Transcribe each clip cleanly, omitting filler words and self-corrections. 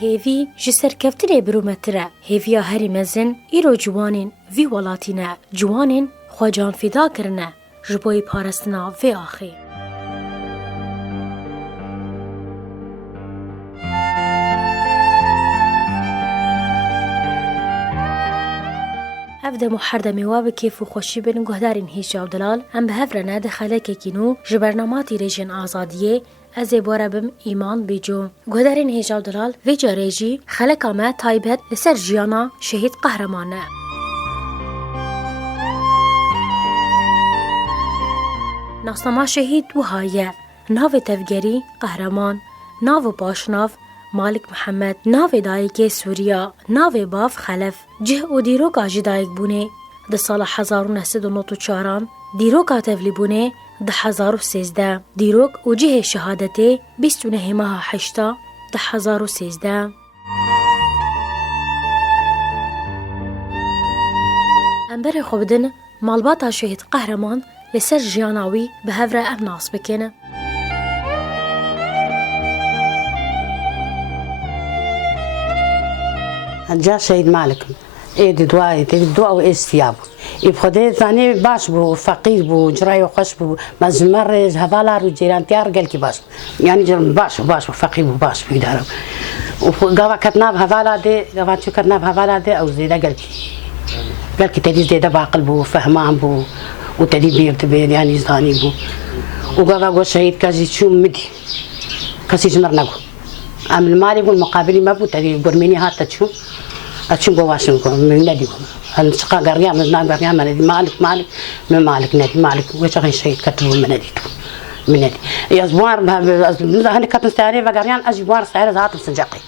هیوی جسر کفتره برومتره هیویا هری مزن ایرو جوانین وی ولاتینه جوانین خواجان فدا کرنه جبوی پارستنا وی آخی. افده محردمی و به کیف و خوشی بین گهدارین هیچ عبدالال هم به هفرنه دخله که کنو جبرناماتی رژن آزادیه از باره بم ایمان بیجو. گهدارین هیچ عبدالال وی جارجی خلق آمه تایبت لسر جیانا شهید قهرمانه. ناسنامه شهید وهایه ناو تفگری قهرمان ناو باشناف مالک محمد ناو دایک سوریا ناو باف خلف جه و دیروک آجی دایک بونه ده سال 1994 دیروک آتفلی بونه ده 1013 دیروک و جه شهادته 29 ماه 8 ده 1013 انبر خوبدن مالباتا شهید قهرمان لسر جیاناوی به هفره ام ناس بکنه. جا شهید مالکم ایدی دعا و استیاب ابخده زنی باش بو فقیر بو جرای خوش بو مزمر هوالا رو جیران تیار گل کی باش یعنی جرم باش فقیر بو باش بیدارم و گاوا کتنا هوالا ده گاوا چو کتنا هوالا ده او زیدا گل کی تدیز ده باقل بو فهمان بو و تدی بیرتبیر یعنی زانی بو و گاوا گو شهید کسی چون مدی کسی جمر نگو عمل مالی بو المقابلی ما بو تدی برمینی هات تشو أشوف بواشم من نادي أنا شقا قريان من قريان من نادي مالك نادي مالك وش غير شيء كتبوا من نادي يا زوار هني كتب سعري وقريان أجوار سعر ذات السجاقي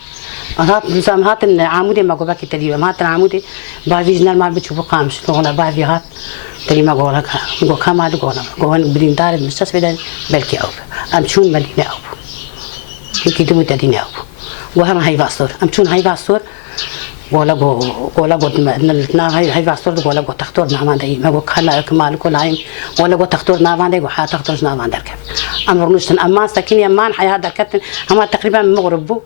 هات العمودي ما قبك تدي هات العمودي بعدين المال بتشوفه قامش لغنا بعد هات تري ما قولك قو كم هذا قونا بدين دار المستشفى ده بلكي أوب أمشون مدينة أوب كده مدينة أوب وهم هاي باستور أمشون هاي باستور قولا نلتنا هاي باستور قولا قو تختار نعمان ده ما قو خلا كمال كل عين قولا قو تختار نعمان ده وحا تختار نعمان درك أمر نشتن أمان سكين أمان حياة دركتن أما تقريبا مغربو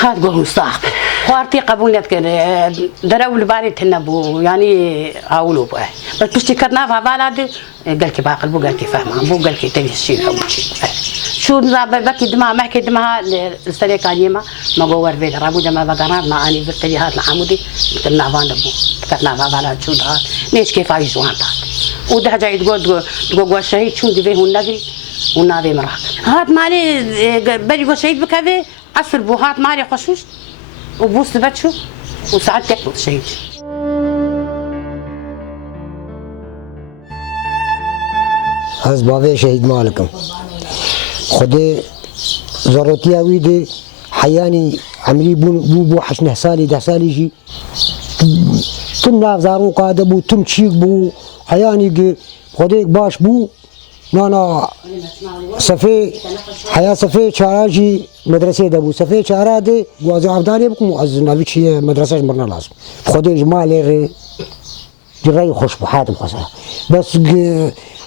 هاد قو مستعق خوارتي قبول نتكن دراول باري تنبو يعني أولو بقى بس بشتكتنا فبالا ده قال كي باقل بو قال كي فاهمه بو قال كي تجسين أو شيء شو بكي دماء محكي دماء السرية كانيما ما جوار بيت رابو جما بقرار ما أني بتجي هات العمودي كنا فان دبو كنا فبالا شو ده ليش كيف عايز وان ده وده جاي تقول شهيد شو دبيه النجري والنادي مراك هات مالي بيجي شهيد بكذا عصر بو هات مالي خشوش وبوس بتشو وساعات تقبض شهيد از بابه شهید مالکم خودی ضرورتی اویده حیانی عملی بو 8 سالی 10 سالی جی تم نافزارو قاده بو تم چیک بو حیانی خودی باش بو نانا صفی حیا صفی چاراجی مدرسه دبو صفی چارا ده گوازی عبدالی بکم از نبی چی مدرسه مرنا لازم خودی جمالی جرای خوش بو حاتم خوشا بس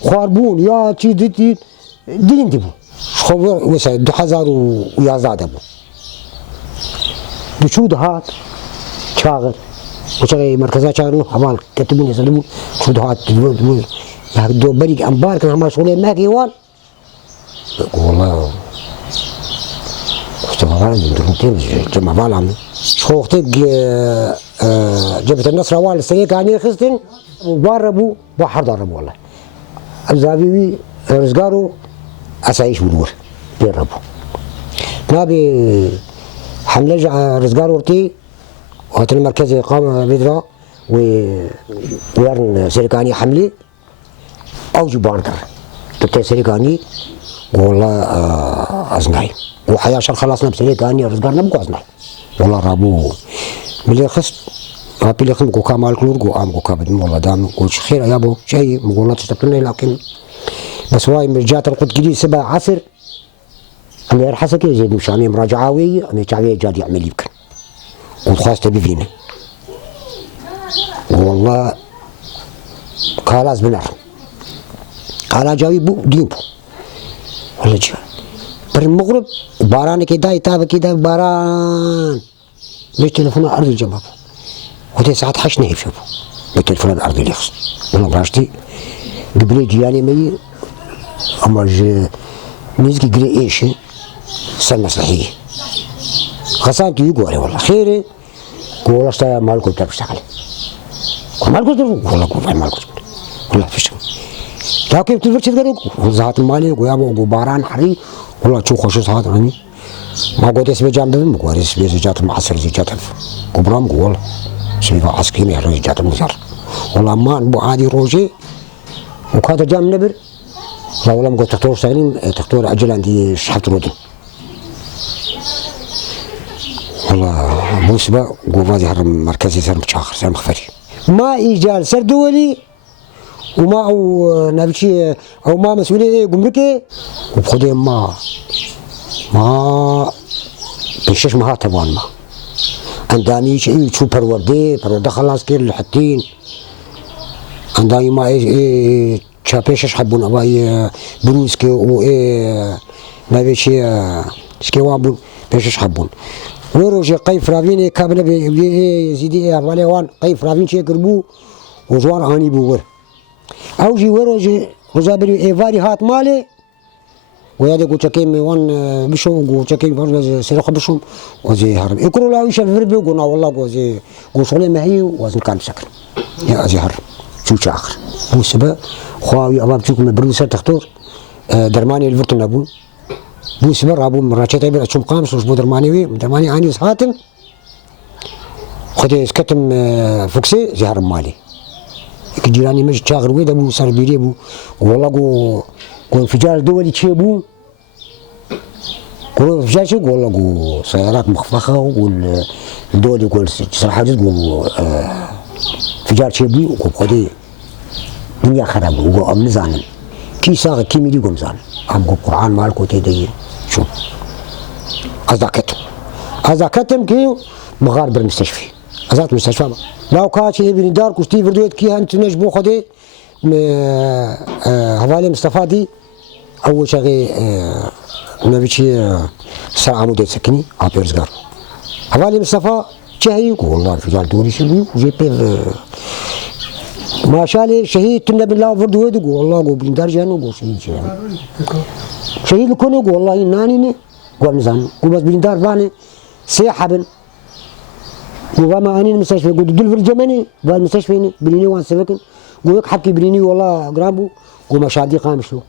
خواربون یا چی دیدی دین دیبو خو وسه 2011 بو بشود هات شاغر وشغي مركزات شاغر حمال كتبوني سلمو شود هات دو بريق انبار كان ما شغله ما كيوان والله كنت ما جمع بالعمي شوختك جبهة النصر أول السنة كاني خستن وباربو بحر ضربوا والله الزابيوي رزقارو أسعيش بدور بيربو نابي حملة رزقارو ورتي وهاتنا مركزي قام بدرا ويرن سريكاني حملي أو جبان كر تبتي سريكاني والله أزناي وحياة شر خلاصنا بسريكاني رزقارنا بقو أزناي والله رابو ملي خست هابي لخم كو كمال كلور كو ام كو كابد والله دام كو خير يا ابو شيء مقولنا تشتكلني لكن بس واي مرجات القد جديد 7 عصر امير حسكي زيد مشاني مراجعاوي امي شعبي جاد يعمل يمكن وخاصة بفينا والله خلاص بنار قال جاوي بو ديبو والله جا المغرب باران كده يتابع كده باران ليش تلفون الأرض جنبه وده ساعات حشنا يشوفه بالتلفون الأرض اللي يخص أنا براشتي قبل جياني مي أما ميزك قري إيش سن مصلحية خسانتي يقول والله خيري قول أشتا مالكم تبشتغل مالكم تبشتغل والله قول مالكم والله تبشتغل لكن تبشتغل وزات المالي ويابو باران حري والله تشوف خوش هذا يعني ما قلت اسمي جنبي ما قلت اسمي زجاج معصر زجاج كبرام قول سيبا عسكري يا زجاج مزار والله ما نبو عادي روجي وكذا جام نبر لا والله ما قلت تختار ساكنين تختار أجل عندي شحت رودي والله موسبة قوفازي هرم مركزي سر متشاخر سر مخفري ما إيجال سر دولي وما أو نبشي أو ما مسؤولية جمركي وبخدي ما بيشش ما تبان ما عنداني شيء شو برودة خلاص كير الحتين عنداني ما إيه شابيش حبون أباي بروسكي و إيه ما بيشي سكيوان بيشش حبون وروجي قيف رافين كابنا بيزيدي أبالي وان قيف رافين شيء قربو وزوار هاني بور أو جي وروجي رزابري إيفاري هات مالي ويا قلت كيم وان بشو قلت كيم فرز سرخ بشوم وزي هرب يكرو لا ويش الفربي قلنا والله وزي قصولي ما هي وزن كان سكر يا أزي هرب شو آخر هو السبب خواوي أباب تشوفكم بروسة تختار درماني الفرتون أبو بو السبب رابو مراتشة تبي أشوم قامس وش بو درماني عاني وسهاتم خدي سكتم فوكسي زي هرب مالي كجيراني مش شاغر ويدا بو صار بيري بو والله قو انفجار دولي تشيبو قو انفجار شو والله قو سيارات مخفخة والدولي قول صراحة قو انفجار تشيبو وقو بخدي دنيا خراب وقو أمن زانن كي ساغ كي ميري قو مزانن أبقو قرآن مالكو تيدي شو أزاكتم كيو مغار بالمستشفى أزات مستشفى لو كاتشي ابن دار كشتي فردوت كي هانت نجبو خدي هوالي مصطفى دي أول شيء نبيشي ساعة عمودة سكني عبيرزقار هوالي مصطفى شهي والله في جال دوري شبيه وجيب ما شالي شهيد تنا بالله فردوت والله قو ابن دار جانو قو شهيد لكونه والله نانيني قو مزان قو بس ابن دار باني سيحبن وما أني المستشفى قلت دل في الجماني بالمستشفى بنيني وان سفكن قلت حكي بنيني والله قرابو وما شادي قامشلو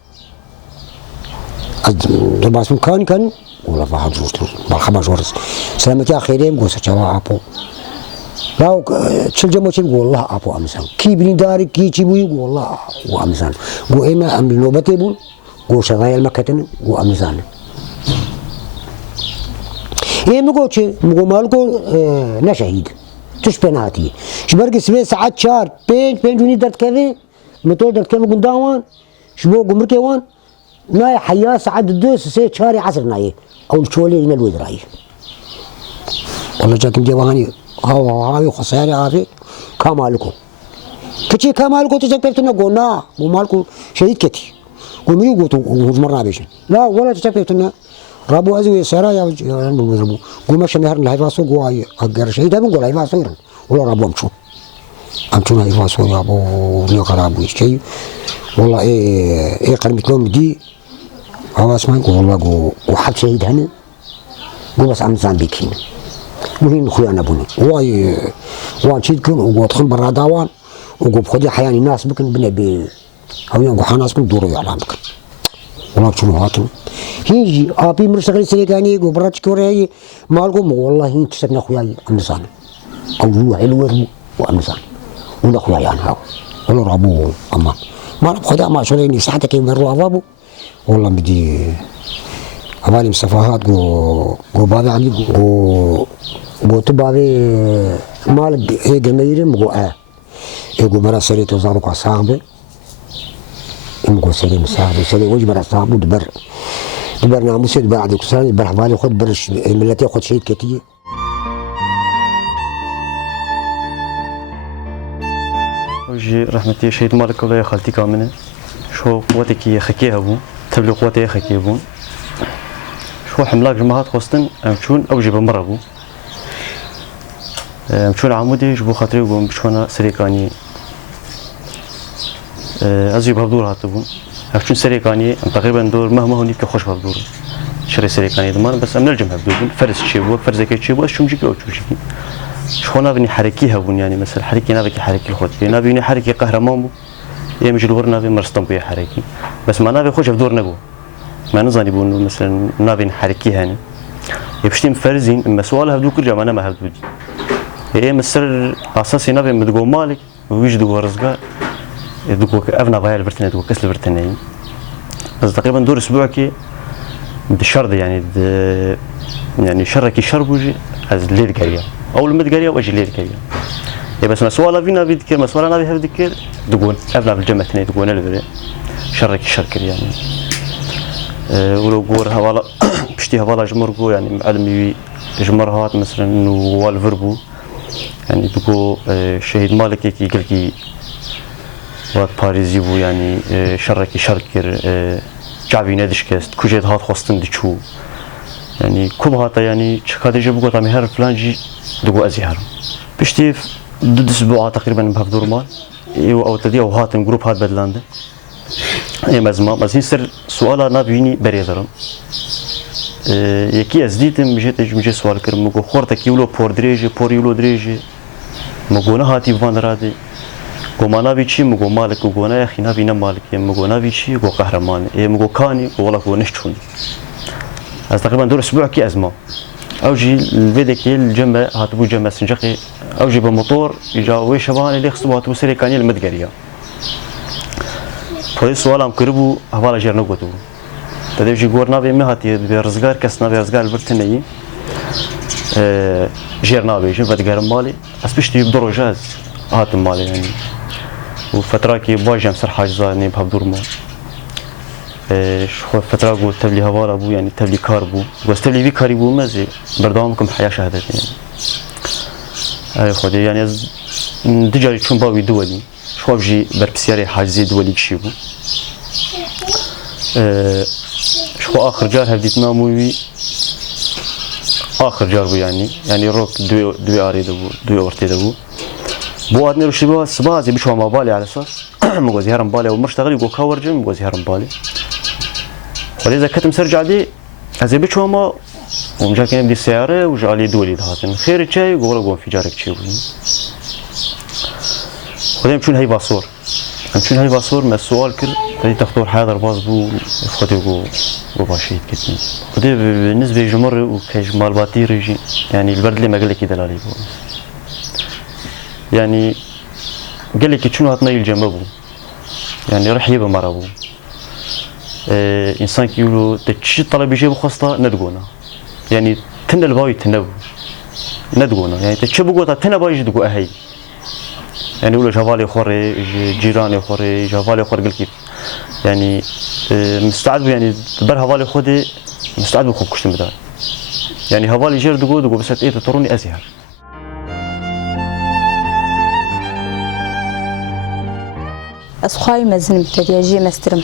درباس من كان والله فاهم شوفتو بالخمس ورس سلامتي أخيرين قلت سجوا أبو لا تشل جموشين والله أبو أمسان كي بني داري كي تبوي والله وأمسان قو إما أمر نوبتي بون قو شغايا المكتن وأمسان إيه مقولش مالكو نشهيد تشبناتي شبرق سبع ساعات شهر بين جوني درت كذا متول درت كذا قدامون شبو قمركي وان ناي حياة ساعات الدوس سي شهري عصر ناي أو الشولي هنا الودراي والله جاكم جواني هاي خسارة عافي كمالكو كشي كمالكو تشكيتنا قلنا ومالكو شهيد كتي قومي قوتو ومرنا بيشن لا ولا تشكيتنا رابو أزوي سرا يا رابو قوم شن يهرن لاي فاسو قواي أجر شيء ده بنقول لاي فاسو يرن ولا رابو أمشو لاي فاسو يا أبو نيوكرابو شيء والله إيه قرمتلهم دي هو اسمه والله قو حد شيء ده هنا قو بس أمزان بيكين وهين خوي أنا بني واي وان شيء كن وقدخل برا داوان وقو بخدي حياني ناس بكن بنبي أو يوم قحناس بكن دورو يعلم بكن والله شنو هاتم هيجي أبي مرسل سيجاني وبرات كوري مالكم والله هين تسمع خوياي أمزان أو هو حلو وأمزان ولا خوياي أنا هاو ولا رابو أما ما نبغى ما شغلني ساعتك يمروا أبابو والله بدي أبالي مصطفىات جو بعض علي جو تبعي مال جماهيرهم جو جو مرة سريت وزارو كصاحبه جو سري مساعد سري وجه مرة صاحبه دبر ناموس دبر عدو كسرني دبر حوالي خد برش ملتي خد شيء كتير وجي رحمتي شهيد مالك ولا خالتي كامنة شو قوتك يا خكيها بون تبلي قوتي يا خكيه بون شو حملاك جماعات خواستن امشون او جيب مربو امشون عمودي جبو خاطري وقوم بشونا سريكاني ازي بهدور هاتبون امشون سريكاني تقريبا دور مهما هوني كخوش بهدور شري سريكاني دمان بس ام نرجم هبدون فرز شيبو فرز كي شيبو اشوم جيك او تشوشي شخونا بني حركي هبون يعني مثلا حركي نابكي حركي الخوت نابيني حركي قهرمان بو يمش الور نابي مرستم بيه حركي بس ما نابي خوش بدور نقو ما نظني بونو مثلا نابي حركي هاني يبشتم فرزين اما سؤال هبدو كل جمانا ما هبدو هي مسر اساسي نابي مدقو مالك ويجدو رزقا يدقو افنا بايل برتنا يدقو كسل برتنا بس تقريبا دور اسبوع كي الشرد يعني شركي شربوجي از ليل كريا اول مد كريا واجي ليل كريا بس مسؤال فينا بيذكر مسؤال نابي هبذكر دقون افنا بالجمع ثاني دقون البري شركي شركر يعني ولو قور هوالا بشتي هوالا جمرقو يعني معلمي جمرهات مثلا انه والفربو يعني دقو شهيد مالك كي قلكي واد باريزي بو يعني شركي شركر جابي ندش كست كوجيت هات خواستن دشو يعني كوب هاتا يعني شكادي جبو قطع مهر فلانجي دقو ازيهر بشتي ضد اسبوع تقريبا بهفدور مال او تدي او هاتن جروب هات بدلاند اي مزما بس يصير سؤال نابيني بريدرم يكي ازديتم مجي سؤال كرم مگو خورتك يولو بور دريجي بور يولو دريجي مگو نهاتي فان رادي قوما نابي چي مگو مالك وگو نا اخي نابي مالك مگو نابي چي گو قهرمان مگو كاني ولا گو نشتون از تقريبا دور اسبوع كي ازمه اوجي الفيديك الجمع هاتبو جمع سنجقي اوجي بموتور يجاوي شبان اللي خصبو هاتبو سري كاني المدقريه فايس سوالام كربو هوالا جير نقطو تدوجي گور نابي مهاتي برزقار كس نابي رزقار البرتني جير نابي جن فدقار مالي اسبشتي بدرو جاز هات مالي يعني وفترة كي باجم سر حاجزاني بهبدور ما شو فترة قول تبلي هوالا بو يعني تبلي كار بو بس تبلي في كاري بو مزي بردوامكم حياة شهدت يعني اي خدي يعني دجاري چون باوي دولي شو بجي بربسياري حاجزي دولي كشيبو شو اخر جار هبديتنا موي اخر جار بو يعني روك دوي اري دبو دوي اورتي دبو بو ادني رشبوا سبازي بشوا ما بالي على اساس مغوزي هرم بالي ومشتغل يقول كاورجن مغوزي هرم بالي ولذا كتم سرجع دي ازي بشوا ما ومجاكين بدي السياره وجالي دولي دهاتن خير شيء يقول قوم في جارك شيء خديم شنو هي باصور شنو هي باصور ما السؤال كر تدي تختار حاضر باص بو خدي وباشيت كتني خدي بالنسبه لجمر وكجمال باتيري يعني البرد اللي ما قال لك دلالي بو يعني قال لك شنو هاتنا الجنبو يعني راح يبقى مرابو انسان كيقولوا تشي طلب يجيب خاصه ندقونا يعني تن الباوي تنبو ندقونا يعني تشبقوا تن باوي يدقو اهي يعني يقولوا جوالي خوري جيراني خوري جوالي خور قال كيف يعني مستعد يعني بر هوالي خودي مستعد بكون كشتم بدال يعني هوالي جير دقو بس ايه تطروني ازهر أسخاي مزن بتدياجي مسترم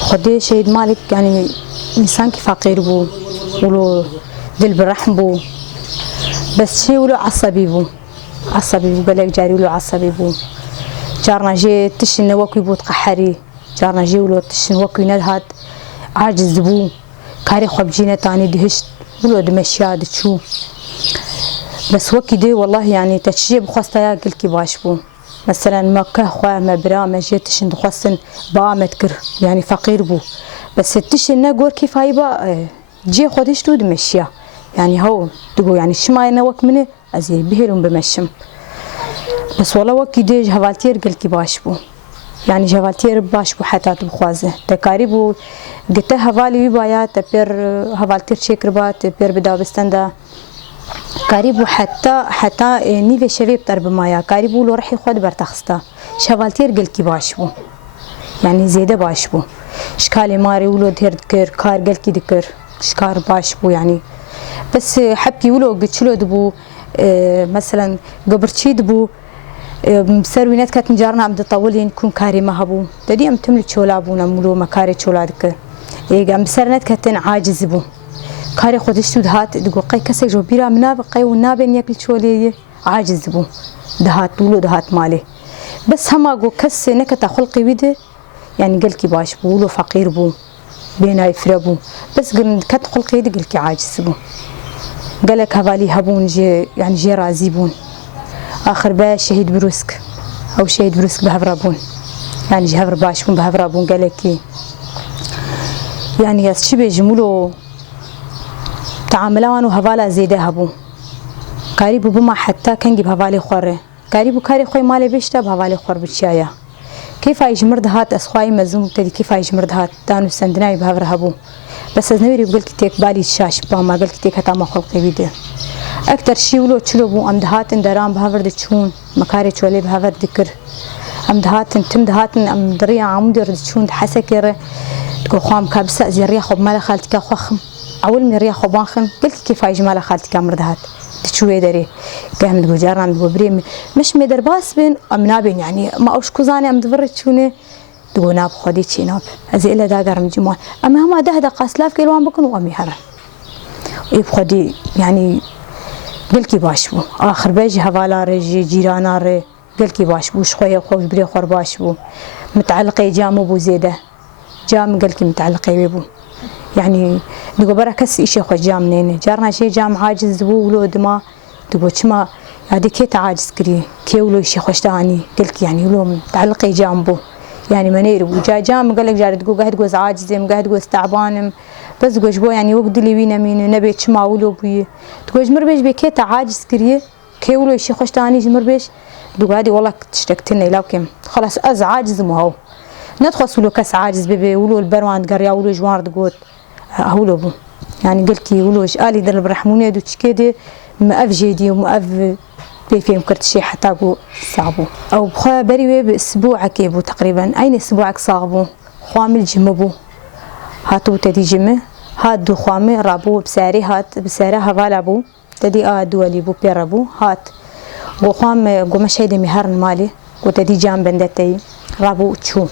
خدي شهيد مالك يعني إنسان كي فقير بو ولو دل بالرحم بو بس شيء ولو عصبي بو قالك جاري ولو عصبي بو جارنا جي تشن وكي بو تقحري جارنا جي ولو تشن وكي ندهات عاجز بو كاري خبجينة تاني دهشت ولو دمشيا دشو بس وكي دي والله يعني تشجيع بخواستها قلكي باش بو مثلا ما كهخوا ما برا ما جيتش ندخسن بامت كر يعني فقير بو بس تشن نقول كيف هاي با جي خودش تو دمشيا يعني هو تقول يعني شما ينوك منه ازي بهلون بمشم بس والله وكي دي جهوالتير قلكي باش بو يعني جهوالتير باش بو حتى تبخوازه تكاري بو قلت هوالي ببايا تبير هوالتير شكر با تبير بدابستندا قريبو حتى نيفي شباب ترب مايا قريبو لو رح يخد برتخستا شغالتير قلكي باش بو يعني زيادة باش بو شكالي ماري ولو دير دكر كار قلكي دكر شكار باش بو يعني بس حبكي ولو قلت شلو دبو مثلا قبرتشي دبو مسروينات كانت نجارنا عم تطولين كون كاري ما هبو تدي ام تملي تشولا بونا مولو مكاري تشولا دكر قام بسرنت كتن عاجز بو كاري خودش تو دهات دقو قي كسي جو بيرا مناب قي ونابن ياكل شوليه عاجز بو دهات طولو دهات مالي بس هما قو كس نكتا خلقي ويده يعني قلكي باش بو ولو فقير بو بينا يفربو بس قل كت خلقي دي قلكي عاجز بو قالك هبالي هبون جي يعني جي رازي بون آخر با شهيد بروسك أو شهيد بروسك بهفرابون يعني جهفر باش بون بهفرابون قالك يعني شبه جمولو تعاملان وهوالا زيده هبو قريب بما حتى كان جيب هوالي خورة قريب كاري خوي مالي بيشتا بهوالي خور بتشايا كيف يجمر دهات أسخاي مزوم تدي كيف يجمر دهات دانو سندناي بهفر هبو بس أزنوري بقول كتيك بالي الشاش بما قال كتيك هتا ما خلقي بيده أكتر شي ولو تشلو بو أم دهات اندرام بهفر دتشون مكاري تشولي بهفر ذكر أم دهات تم دهات أم دريا عمودر دتشون حسكر تقول خوام كابسة زي خب مال خالتك خوخم أول من رياح خبانخن قلت كيف يجمال خالتك مردهات تشوي دري كامل جوجارنا بقبري مش مدر باس بين أمنابين يعني ما أوش كوزاني أم دفرت شونه تقول ناب خدي شي ناب أزي إلا داقر مجموع أما هم ده قاسلاف كيلوان بكون وأمي هرا يبخدي يعني قلت باشبو آخر بيجي هوالا رجي جيرانا ري قلت باشبو شوية خوش بري خور باشبو متعلقة جامو بو زيدة جام قلت متعلقة ببو يعني نقول بركس إشي خو جامنين جارنا شيء جام عاجز بو ولود ما تقول شما هذه كي عاجز كري كي ولو إشي خوش تاني قلت يعني ولو متعلقة جامبو يعني منير وجا جام قال لك جاري تقول قاعد جوز عاجزم قاعد جوز تعبانم بس جوز بو يعني وقت اللي وينا مين نبي شما ولو بيه تقول جمر بيش بكي عاجز كري كي ولو إشي خوش تاني جمر بيش تقول هذه والله تشتكتني لو كم خلاص أز عاجز ما هو ندخل ولو كاس عاجز ببي ولو البروان قريا ولو جوار تقول هولو بو يعني قلتي ولوش آلي در برحموني دو تشكيدي ما أف جيدي وما أف بيفهم كرت شي حتى قو صعبو أو بخوا بريوي بأسبوع كيبو تقريبا أين أسبوعك صعبو خوامل جمبو هاتو تدي جمه هات دو خوامي رابو بساري هات بساري هفالا بو تدي دولي بو بيرابو هات قو خوام قو مشاهدي مهارن مالي قو تدي جام بندتي رابو تشو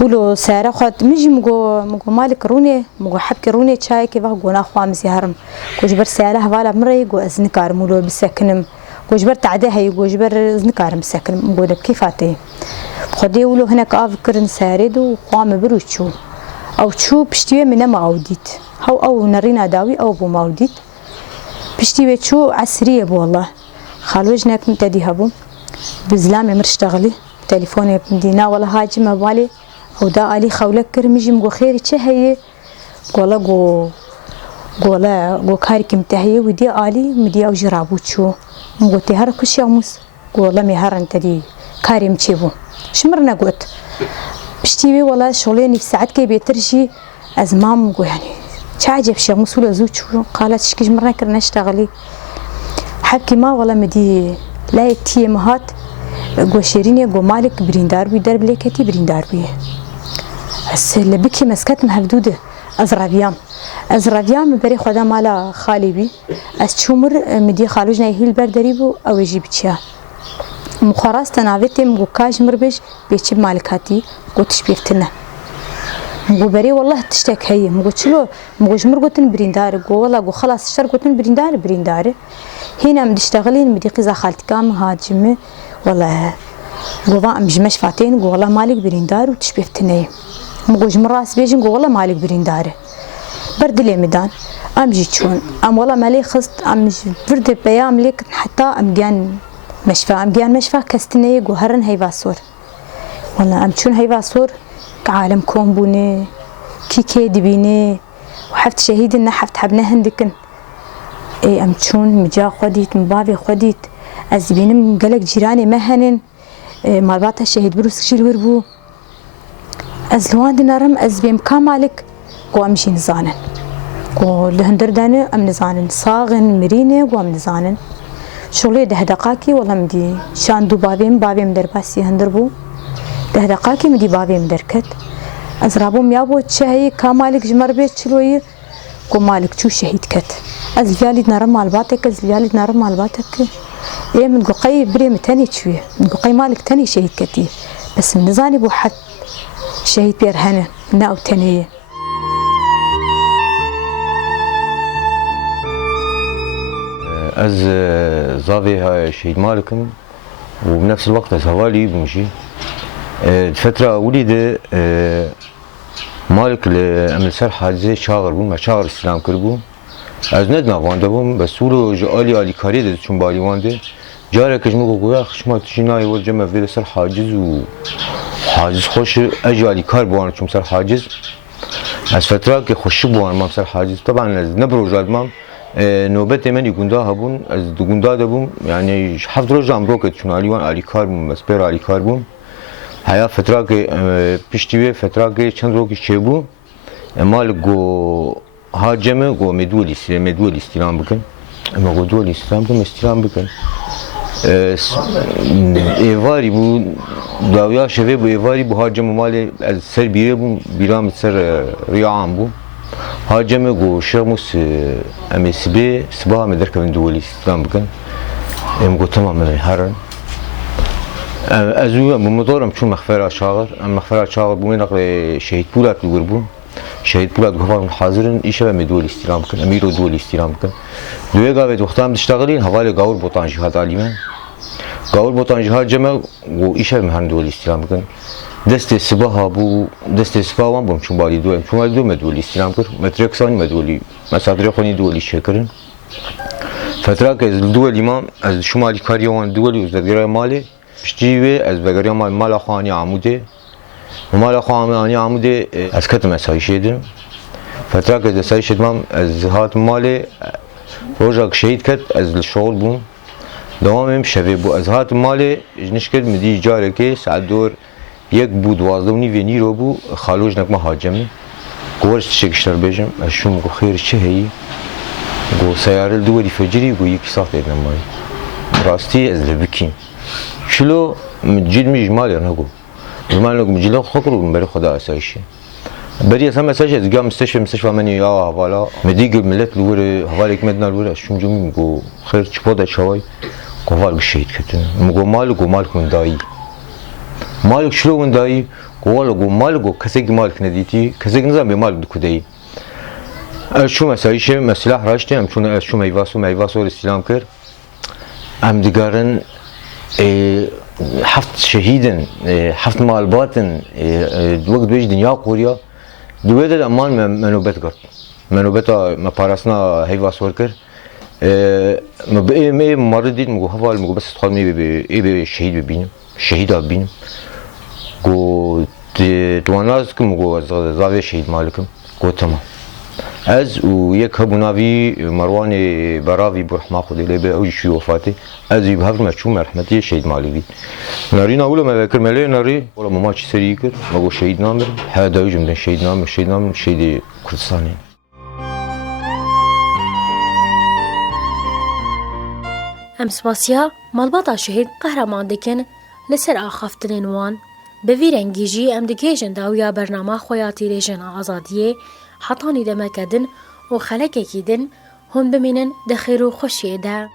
ولو سارة خد مجي مجو مالك روني مجو حبك روني شاي كيف هو ناخو عم زهرم كوجبر سارة هوالا مري جو أزنكار مولو بسكنم كوجبر تعدها يجبر أزنكار مسكنم مجو ده كيفاتي خدي ولو هناك أفكر نسارد وقام بروشو أو شو بشتوي من ما عوديت أو نرينا داوي أو بو ماوديت بشتوي شو عسرية بو والله خالوجنا كنت دي هبو بزلامي مرشتغلي تليفوني بدينا ولا هاجم مبالي ودا آلي خولك كرمجي مجو خير هي قولا قو كاري كمتهي ودي آلي مدي أو جرابوتشو مجو تهر كش يومس قولا مهر أنت دي كاري متشيبو شمرنا قوت بشتيبي ولا شغلين في ساعات كي بيترشي أزمام مجو يعني تعجب شيء مسؤول زوجو قالت شكيش مرنا كرنا نشتغلي حبكي ما ولا مدي لا يتي مهات قو شيريني قو مالك بريندار بيدار بليكتي بريندار بيه بس اللي بكي مسكت مهبدودة أزرافيام بري خدا مالا خالي بي أشومر مدي خالوجنا يهيل البردريبو أو يجيب تشيا مخراس تنافتي مقو كاج مربش بيتشب مالكاتي قو تشبيفتنا مقو بري والله تشتك هي مقو تشلو مقو جمر قوتن بريندار قو والله قو خلاص الشر قوتن بريندار هنا مدي اشتغلين مدي قيزا خالتي كام هاجمه والله قوضا مجمش فاتين قو والله مالك بريندار وتشبيفتنا مقوج مراس بيجن قو والله مالك برينداره برد لي ميدان ام جيتشون ام والله مالي خصت ام برد بيام ليك حتى ام جان مشفى كستني قو هرن هيفاسور والله ام تشون هيفاسور كعالم كون بوني كي دبيني وحفت شهيد ان حفت حبنا هندكن اي ام تشون مجا خديت مبابي خديت ازبينم قالك جيراني مهنن مالبات الشهيد بروس شيل وربو أزلوان دينارم أزبيم كامالك قو أمشي نزانن قو لهندر دانه أم نزانن صاغن مرينه قو أم نزانن شغلي ده دقاكي والله مدي شان دو بابيم درباسي هندربو ده دقاكي مدي بابيم دركت أزرابو ميابو تشهي كامالك جمر بيت شلوي قو مالك شو شهيد كت أزليالي دينارم مالباتك إيه من قو قي بريم تاني شوية من قو قي مالك تاني شهيد كتي بس من نزاني بو حد شهيد بيرهنه ناو تانية از زاوية شهيد مالكم وبنفس الوقت از هوالي بمشي فترة ولد مالك لأمل سر حاجزة شاغر بون ما شاغر استلام كربون از ندنا وانده بون بس ولو آلی کاری ده چون بالی وانده جاره کجمو گویا خشما تشینای و جمع ویل سر حاجز و حاجز خوش اجی آلی کار بوان چون سر حاجز از فتره که خوش بوان مام سر حاجز طبعا از نبرو جاد مام نوبت من یگوندا هبون از دوگوندا دبون یعنی 7 روز امرو که چون آلیوان آلی کار بون بس پر آلی کار بون هیا فتره که پشتیوه فتره که چند رو که چه بون مال گو هاجمه گو مدولی استلام بکن اما گو دولی استلام بکن استلام بکن ایواری بو داویا شوه بو ایواری بو هاجمه مال از سر بیره بو بیرام سر ریعام بو هاجمه گو شرموس امی سبا همه درکن دولی استلام بکن ام گو تمام هرن ازو بمدارم چون مخفر شاغر بو نقل شهید پولات بگر بو شهید پولاد گفتم حاضرن ایشه و مدول استلام کن امیرو دول استلام کن دوی گاوی دخترم دشتغلین حوالی گاور بوتانجی هات علیمه گاور بوتانجی هات جمع و ایشه مهرن دول استلام کن دست سباها بو دست سباوان بوم چون بالی دو مدول استلام کن مترکسانی مدولی مسادری خونی دولی شکرن فتره که از دول امام از شمالی کاریوان دولی وزدگرای مالی پشتیوه از بگرای مال خانی عموده مال خواهانی عموده از کتم اسایش ایدم فتره که اسایش ایدم از هات مال روزا که شهید کت از شغل بوم دوامم شوه بو از هات مال جنش کد مدی جاره که ساعت دور یک بود 12 نی رو بو خالوج نکما حاجمه گورش تشکشتر بیجم از شوم گو خیر چه هی گو سیاره دوری فجری گو یکی ساعت ایدم مای راستی از لبکیم شلو جد میج مالی نگو زمان لو مجلو خكروا بري خدا اسايشي بري اسام اسايشي از جام مستشفى مني يا حوالا مديق ملت لور حوالك مدنا لور شوم جوم گو خير چپودا چوي قوال شهيد كتن مگو مال كون داي مالك شلو من داي قوال مال كسيك مالك نديتي كسيك نظام بمال دكودي شو مسايشي مسلاح راشتي ام شو شو ميواسو استلام كر ام دگارن حفت شهيدن حفت مالباتن وقت بيج دنيا قوريا دويد الامان منوبت قرط منوبتا ما باراسنا هيوا سوركر ما بقي مي مرضيت مگو حوال مگو بس تخال مي بي شهيد ببينم شهيد ببينم گو دواناز كم مگو زاوية شهيد مالكم گو تمام از و یک هبوناوی مروان براوی برحمه خودی لی به اوجی وفاتی از یبهر مشوم رحمتی شهید مالی ناری ناولو مذکر ملی ناری ولی ماما چی سری کرد مگو شهید نامر هدایو جمدن شهید نام شهید کردستانی ام سپاسیا مالباتا شهید قهرمان دکن لسر آخافتنین وان به ویرنگیجی ام دکیجن داویا برنامه خویاتی ریجن آزادیه حطانی دمکدن و خلکه کیدن هون بمینن دخیرو خوشیه ده